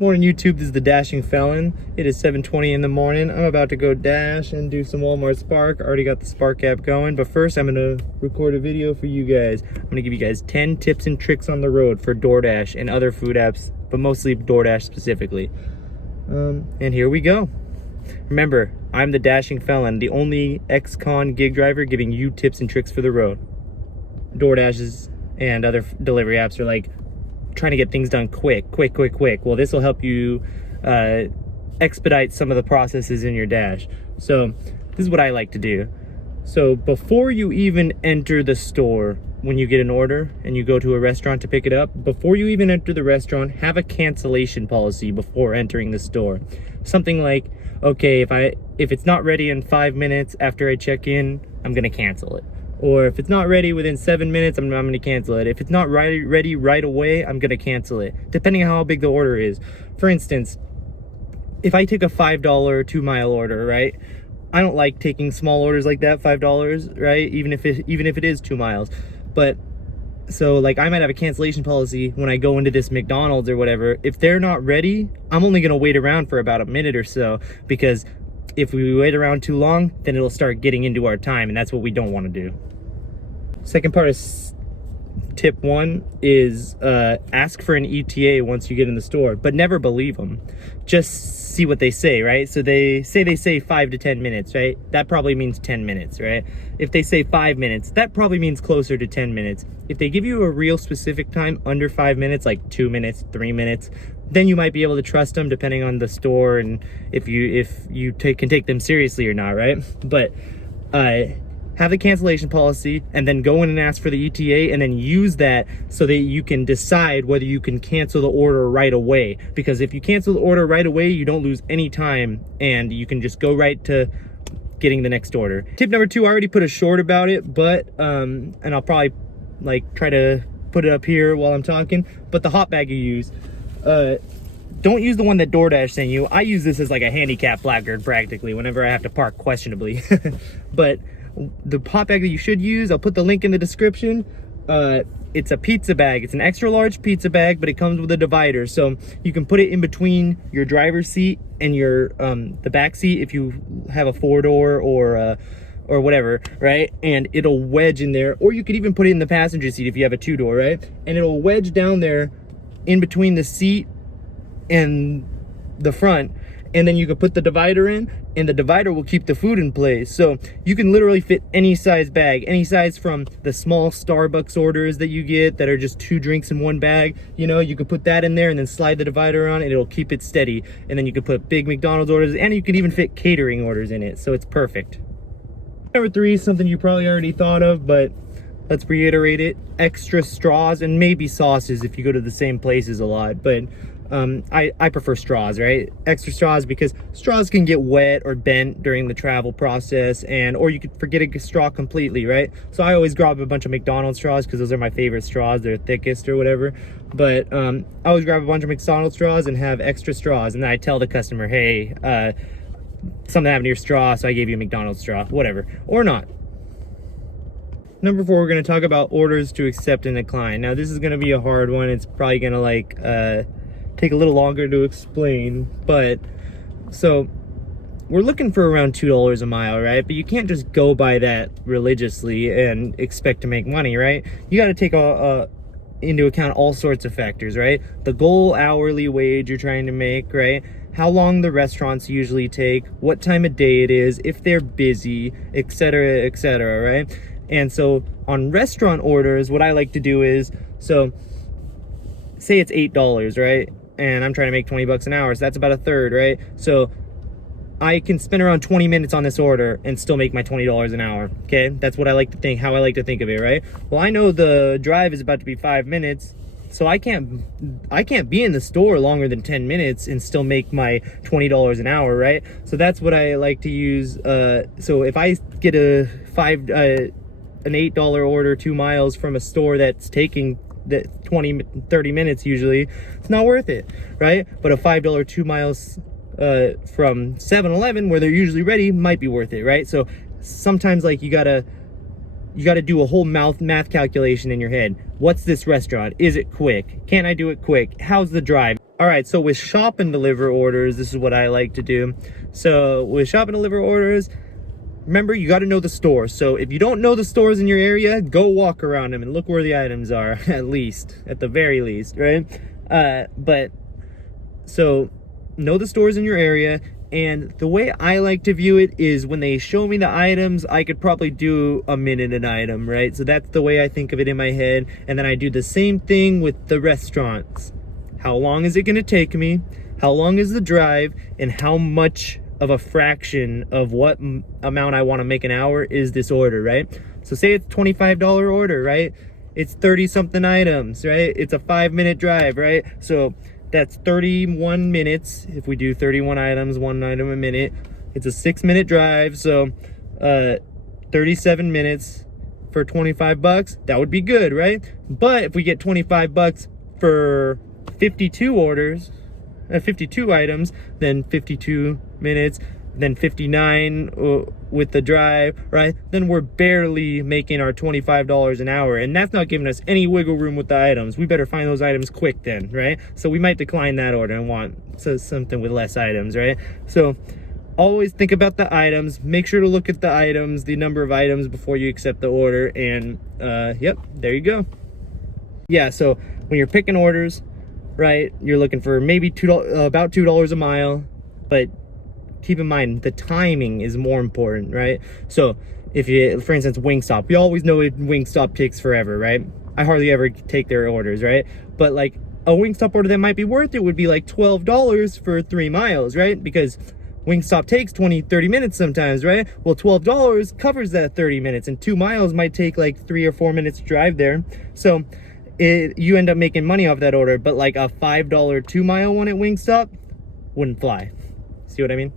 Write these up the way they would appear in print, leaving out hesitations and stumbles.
Morning YouTube, this is the Dashing Felon. It is 7:20 in the morning. I'm about to go dash and do some Walmart Spark. Already got the Spark app going, but first I'm gonna record a video for you guys. I'm gonna give you guys 10 tips and tricks on the road for Doordash and other food apps, but mostly Doordash specifically. And here we go. Remember, I'm the Dashing Felon, the only ex-con gig driver giving you tips and tricks for the road. Doordashes and other delivery apps are like trying to get things done quick. Well, this will help you expedite some of the processes in your dash. So this is what I like to do. So before you even enter the store, when you get an order and you go to a restaurant to pick it up, before you even enter the restaurant, have a cancellation policy before entering the store. Something like, okay, if it's not ready in 5 minutes after I check in, I'm gonna cancel it. Or if it's not ready within 7 minutes, I'm going to cancel it. If it's not ready right away, I'm going to cancel it, depending on how big the order is. For instance, if I take a $5 2-mile order, right? I don't like taking small orders like that, $5, right? Even if it is 2 miles. But so like I might have a cancellation policy when I go into this McDonald's or whatever. If they're not ready, I'm only going to wait around for about a minute or so, because if we wait around too long, then it'll start getting into our time, and that's what we don't want to do. Second part of tip 1 is ask for an ETA once you get in the store, but never believe them. Just see what they say, right? So they say 5 to 10 minutes, right? That probably means 10 minutes, right? If they say 5 minutes, that probably means closer to 10 minutes. If they give you a real specific time under 5 minutes, like 2 minutes, 3 minutes, then you might be able to trust them depending on the store and if you can take them seriously or not, right? But have a cancellation policy and then go in and ask for the ETA and then use that so that you can decide whether you can cancel the order right away. Because if you cancel the order right away, you don't lose any time and you can just go right to getting the next order. Tip number 2, I already put a short about it, but and I'll probably like try to put it up here while I'm talking, but the hot bag you use, don't use the one that Doordash sent you. I use this as like a handicap placard practically whenever I have to park questionably. But the hot bag that you should use, I'll put the link in the description. It's a pizza bag. It's an extra large pizza bag, but it comes with a divider, so you can put it in between your driver's seat and your the back seat if you have a 4-door or whatever, right? And it'll wedge in there, or you could even put it in the passenger seat if you have a 2-door, right? And it'll wedge down there in between the seat and the front, and then you can put the divider in, and the divider will keep the food in place. So you can literally fit any size bag, any size, from the small Starbucks orders that you get that are just 2 drinks in 1 bag. You know, you could put that in there and then slide the divider on, and it'll keep it steady. And then you could put big McDonald's orders, and you could even fit catering orders in it, so it's perfect. Number 3 is something you probably already thought of, but let's reiterate it. Extra straws and maybe sauces if you go to the same places a lot, but I prefer straws, right? Extra straws, because straws can get wet or bent during the travel process, or you could forget a straw completely, right? So I always grab a bunch of McDonald's straws because those are my favorite straws. They're thickest or whatever. But I always grab a bunch of McDonald's straws and have extra straws, and then I tell the customer, hey, something happened to your straw, so I gave you a McDonald's straw, whatever, or not. Number 4, we're going to talk about orders to accept and decline. Now this is going to be a hard one. It's probably going to take a little longer to explain, but so we're looking for around $2 a mile, right? But you can't just go by that religiously and expect to make money, right? You got to take into account all sorts of factors, right? The goal hourly wage you're trying to make, right? How long the restaurants usually take, what time of day it is, if they're busy, etc., right? And so on restaurant orders, what I like to do is, so say it's $8, right? And I'm trying to make 20 bucks an hour, so that's about a third, right? So I can spend around 20 minutes on this order and still make my $20 an hour, okay? That's what I like to think, how I like to think of it, right? Well, I know the drive is about to be 5 minutes, so I can't be in the store longer than 10 minutes and still make my $20 an hour, right? So that's what I like to use. So if I get an $8 order 2 miles from a store that's taking that 20-30 minutes, usually it's not worth it, right? But a $5 2 miles from 7-Eleven, where they're usually ready, might be worth it, right? So sometimes like you gotta do a whole math calculation in your head. What's this restaurant? Is it quick? Can I do it quick? How's the drive? All right, so with shop and deliver orders, this is what I like to do. So with shop and deliver orders, remember, you got to know the store. So if you don't know the stores in your area, go walk around them and look where the items are, at the very least, right? So know the stores in your area. And the way I like to view it is when they show me the items, I could probably do a minute an item, right? So that's the way I think of it in my head. And then I do the same thing with the restaurants. How long is it going to take me? How long is the drive? And how much of a fraction of what amount I want to make an hour is this order, right? So say it's $25 order, right? It's 30 something items, right? It's a 5-minute drive, right? So that's 31 minutes. If we do 31 items, 1 item a minute, it's a 6-minute drive. So 37 minutes for 25 bucks, that would be good, right? But if we get 25 bucks for 52 items, then 52 minutes, then 59 with the drive, right? Then we're barely making our $25 an hour, and that's not giving us any wiggle room with the items. We better find those items quick then, right? So we might decline that order and want something with less items, right? So always think about the items. Make sure to look at the items, the number of items before you accept the order, and yep, there you go. Yeah, so when you're picking orders, right, you're looking for maybe about $2 a mile, but keep in mind the timing is more important, right? So if you, for instance, Wingstop, we always know Wingstop takes forever, right? I hardly ever take their orders, right? But like a Wingstop order that might be worth it would be like $12 for 3 miles, right? Because Wingstop takes 20-30 minutes sometimes, right? Well, $12 covers that 30 minutes, and 2 miles might take like 3 or 4 minutes to drive there. So you end up making money off that order. But like a $5 2-mile one at Wingstop wouldn't fly. See what I mean?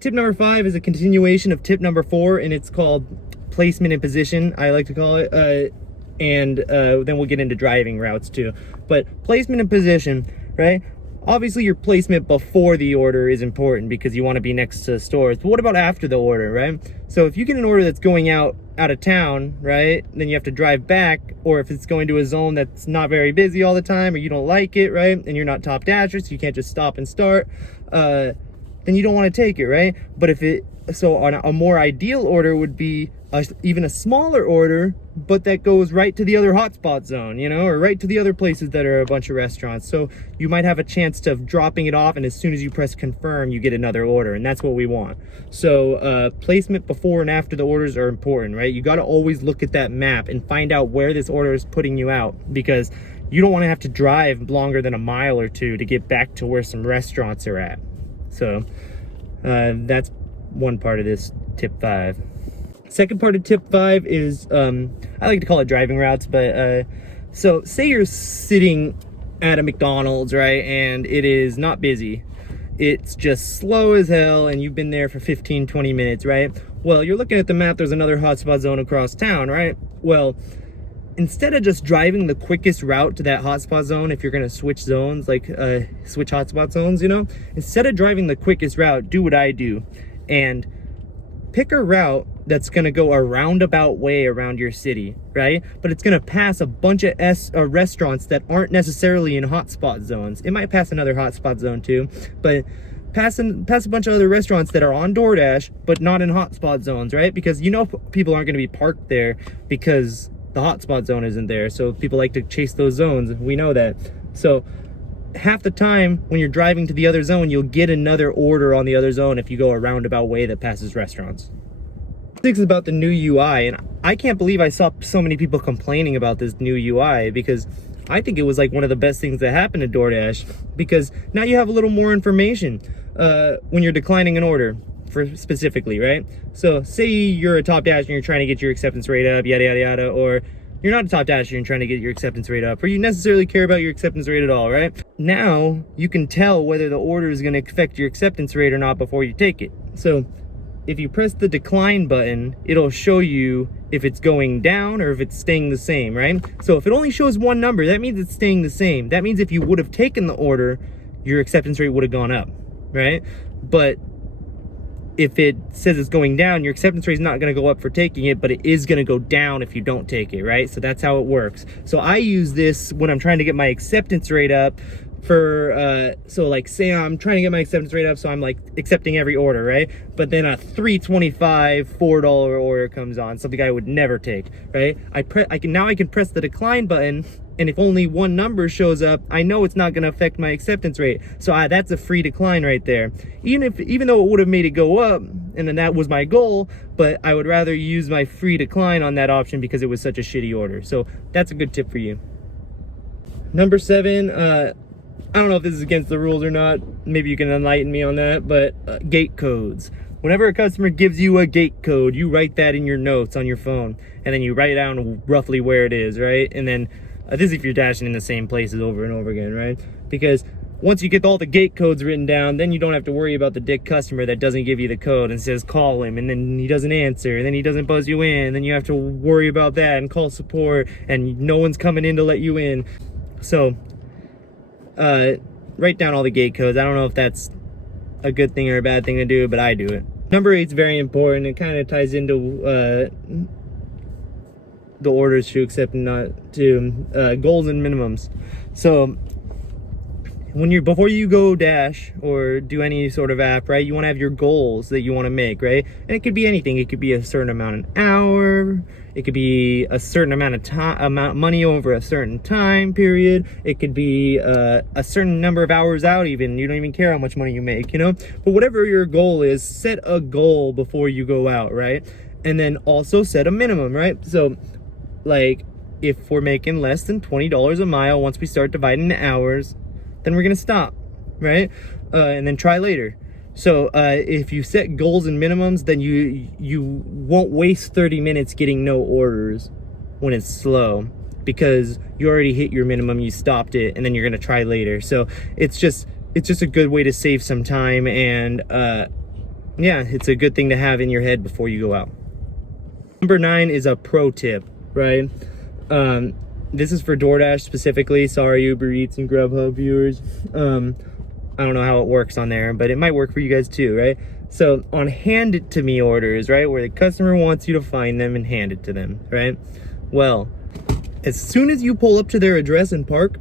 Tip number 5 is a continuation of tip number 4, and it's called placement and position, I like to call it. And then we'll get into driving routes too. But placement and position, right? Obviously your placement before the order is important because you want to be next to stores. But what about after the order, right? So if you get an order that's going out of town, right, then you have to drive back, or if it's going to a zone that's not very busy all the time, or you don't like it, right, and you're not top dasher, so you can't just stop and start, then you don't want to take it, right? But so on a more ideal order would be even a smaller order, but that goes right to the other hotspot zone, you know, or right to the other places that are a bunch of restaurants. So you might have a chance of dropping it off, and as soon as you press confirm, you get another order, and that's what we want. So placement before and after the orders are important, right? You got to always look at that map and find out where this order is putting you out, because you don't want to have to drive longer than a mile or two to get back to where some restaurants are at. So that's one part of this tip 5. Second part of tip 5 is, I like to call it driving routes, but so say you're sitting at a McDonald's, right, and it is not busy. It's just slow as hell, and you've been there for 15-20 minutes, right? Well, you're looking at the map, there's another hotspot zone across town, right? Well, instead of just driving the quickest route to that hotspot zone, if you're going to switch zones, like switch hotspot zones, you know, instead of driving the quickest route, do what I do and pick a route that's going to go a roundabout way around your city, right? But it's going to pass a bunch of restaurants that aren't necessarily in hotspot zones. It might pass another hotspot zone too, but pass a bunch of other restaurants that are on Doordash but not in hotspot zones, right? Because you know people aren't going to be parked there because the hotspot zone isn't there. So people like to chase those zones. We know that. So half the time when you're driving to the other zone, you'll get another order on the other zone if you go a roundabout way that passes restaurants. 6 is about the new UI, and I can't believe I saw so many people complaining about this new UI, because I think it was like one of the best things that happened to DoorDash, because now you have a little more information when you're declining an order. For specifically, right? So say you're a top dasher and you're trying to get your acceptance rate up, yada yada yada, or you're not a top dasher and trying to get your acceptance rate up, or you necessarily care about your acceptance rate at all, right? Now you can tell whether the order is going to affect your acceptance rate or not before you take it. So if you press the decline button, it'll show you if it's going down or if it's staying the same, right? So if it only shows one number, that means it's staying the same. That means if you would have taken the order, your acceptance rate would have gone up, right? But if it says it's going down, your acceptance rate is not going to go up for taking it, but it is going to go down if you don't take it, right? So that's how it works. So I use this when I'm trying to get my acceptance rate up for so like say I'm trying to get my acceptance rate up, so I'm like accepting every order, right? But then a $3.25 $4 order comes on, something I would never take, right? I can press the decline button, and if only one number shows up, I know it's not going to affect my acceptance rate, so that's a free decline right there. Even though it would have made it go up, and then that was my goal, but I would rather use my free decline on that option because it was such a shitty order. So that's a good tip for you. Number 7, I don't know if this is against the rules or not. Maybe you can enlighten me on that, but gate codes. Whenever a customer gives you a gate code, you write that in your notes on your phone, and then you write down roughly where it is, right? And then this is if you're dashing in the same places over and over again, right? Because once you get all the gate codes written down, then you don't have to worry about the dick customer that doesn't give you the code and says call him, and then he doesn't answer, and then he doesn't buzz you in, and then you have to worry about that and call support, and no one's coming in to let you in. So write down all the gate codes. I don't know if that's a good thing or a bad thing to do, but I do it. Number 8 is very important. It kind of ties into the orders to accept and not to goals and minimums. So before you go dash or do any sort of app, right, you want to have your goals that you want to make, right? And it could be anything. It could be a certain amount an hour. It could be a certain amount of money over a certain time period. It could be a certain number of hours out even. You don't even care how much money you make, you know? But whatever your goal is, set a goal before you go out, right? And then also set a minimum, right? So like if we're making less than $20 a mile, once we start dividing the hours, then we're gonna stop, right? And then try later. So if you set goals and minimums, then you won't waste 30 minutes getting no orders when it's slow, because you already hit your minimum, you stopped it, and then you're gonna try later. So it's just a good way to save some time, and yeah, it's a good thing to have in your head before you go out. Number 9 is a pro tip, right? This is for Doordash specifically. Sorry, Uber Eats and Grubhub viewers. I don't know how it works on there, but it might work for you guys too, right? So on hand it to me orders, right, where the customer wants you to find them and hand it to them, right? Well, as soon as you pull up to their address and park,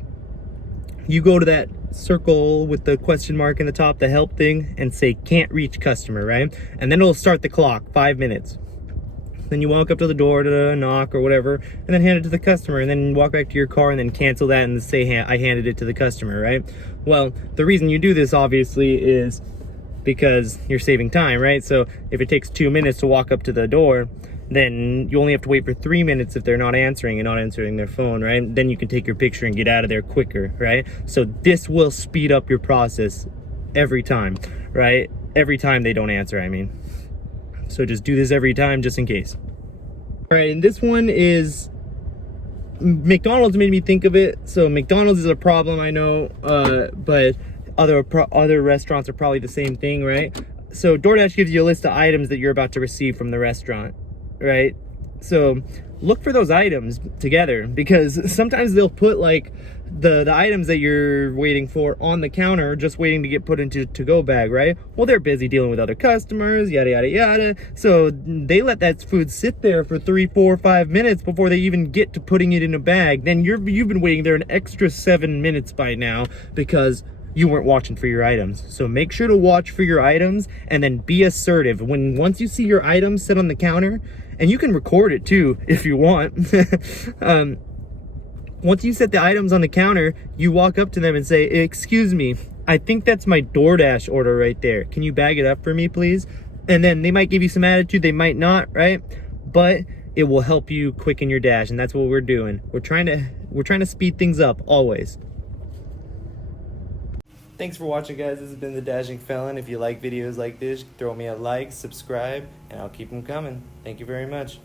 you go to that circle with the question mark in the top, the help thing, and say can't reach customer, right? And then it'll start the clock, 5 minutes. Then you walk up to the door to knock or whatever, and then hand it to the customer, and then walk back to your car and then cancel that and say, I handed it to the customer, right? Well, the reason you do this obviously is because you're saving time, right? So if it takes 2 minutes to walk up to the door, then you only have to wait for 3 minutes if they're not answering and not answering their phone, right? Then you can take your picture and get out of there quicker, right? So this will speed up your process every time, right? Every time they don't answer, I mean. So just do this every time, just in case. All right, and this one is, McDonald's made me think of it. So McDonald's is a problem, I know, but other restaurants are probably the same thing, right? So DoorDash gives you a list of items that you're about to receive from the restaurant, right? So look for those items together, because sometimes they'll put like the items that you're waiting for on the counter, just waiting to get put into to-go bag, right? Well, they're busy dealing with other customers, yada, yada, yada. So they let that food sit there for 3, 4, 5 minutes before they even get to putting it in a bag. Then you've been waiting there an extra 7 minutes by now because you weren't watching for your items. So make sure to watch for your items and then be assertive. Once you see your items sit on the counter, and you can record it too if you want. Once you set the items on the counter, you walk up to them and say, excuse me, I think that's my DoorDash order right there. Can you bag it up for me, please? And then they might give you some attitude, they might not, right? But it will help you quicken your dash, and that's what we're doing. We're trying to speed things up always. Thanks for watching, guys. This has been The Dashing Felon. If you like videos like this, throw me a like, subscribe, and I'll keep them coming. Thank you very much.